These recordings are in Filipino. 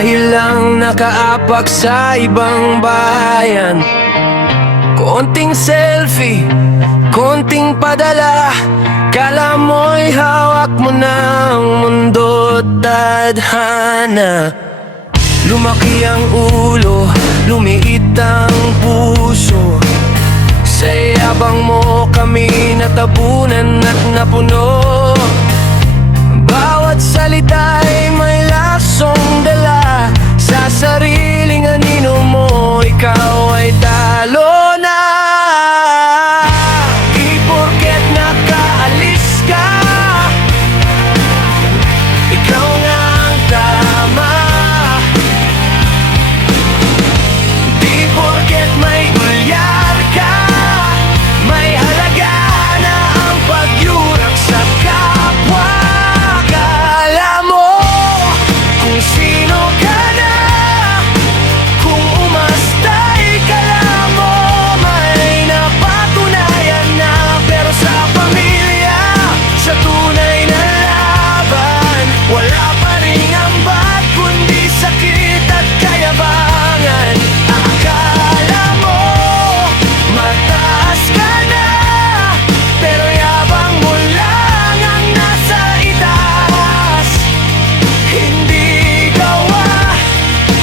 Dahil lang nakaapak sa ibang bayan. Konting selfie, konting padala, kala mo'y hawak mo na ang mundo't tadhana. Lumaki ang ulo, lumiit ang puso. Sa yabang mo kami natabunan at napuno. Bawat salita'y may lasong dala. Sa sariling anino mo, ikaw ay talo na. Di porket nakaalis ka, ikaw nga ang tama. Di porket may gulyar ka, may halaga na ang pagyurak sa kapwa. Kala mo kung sino ka na, kung umasta'y kala mo may napatunayan na. Pero sa pamilya, sa tunay na laban, wala pa ring ambat kundi sakit at kayabangan. Akala mo mataas ka na, pero yabang mo lang ang nasa itaas. Hindi gawa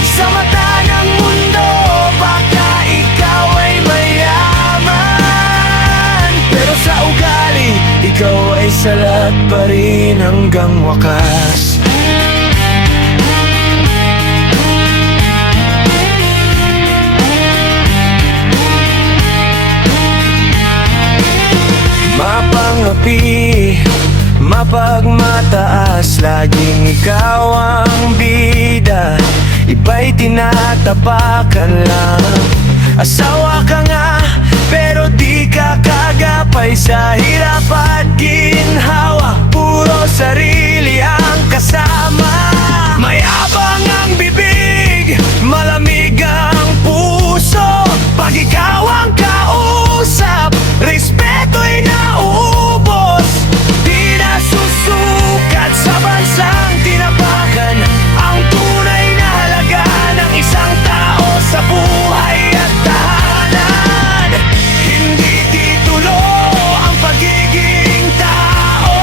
sa mata ng mundo, baka ikaw ay mayaman, pero sa ugali, ikaw ay salat pa rin hanggang wakas. Mapangapi, mapagmataas, laging ikaw ang bida. Iba'y tinatapakan lang. Asawa ka nga, pero di ka kagapay sa hirap at ginhawa. Puro sarili ang kasama. Mayabang ang bibig, malamig ang puso. Pag ikaw ang kausap, respeto'y nauubos. Di na susukat sa bansang tinapakan ang tunay na halaga ng isang tao sa buhay at tahanan. Hindi titulo ang pagiging tao,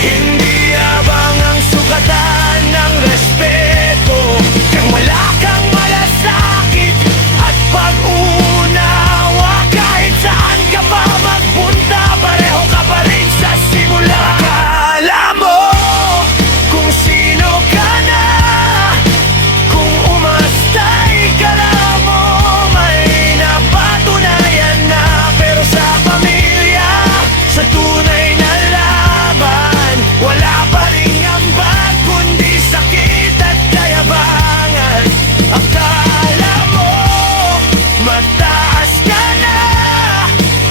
hindi abang ang sukatan ng respeto. Kang wala kang malasakit at pag-unawa, kahit saan ka pa magpunta, pareho ka pa rin sa simula. Akala mo kung sino ka na, kung umasta'y kala mo may napatunayan na. Pero sa pamilya, sa tunay na laban, wala pa ring ambag kundi sakit at kayabangan. Akala mo mataas ka na,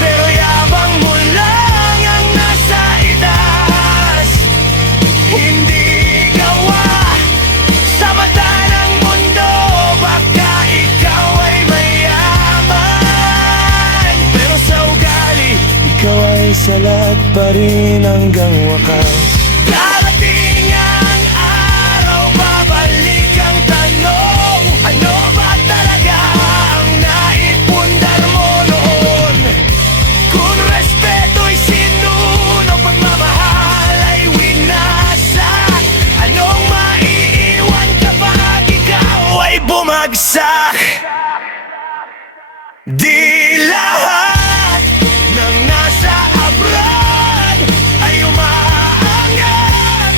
pero yabang mo lang ang nasa itaas. Hindi gawa sa mata ng mundo, baka ikaw ay mayaman, pero sa ugali, ikaw ay salat pa rin hanggang wakas. Darating ang araw, babalik ang tanong, ano ba talaga ang naipundar mo noon? Kung respeto'y sinuno, pagmamahal ay winasak, anong maiiwan kapag ikaw ay bumagsak? Di lahat ng nasa abroad ay umaangat,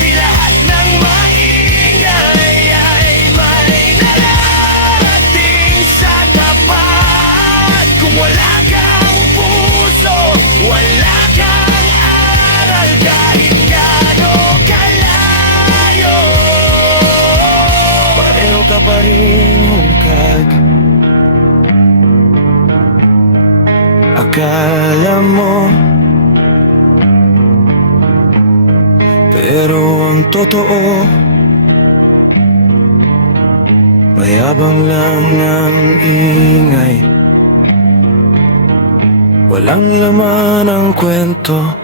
di lahat ng maingay ay may nararating sa tapat. Kung wala kang puso, wala kang aral, kahit gaano kalayo, pareho ka pa rin hungkag. Akala mo, pero ang totoo, mayabang lang ang ingay, walang laman ang kwento.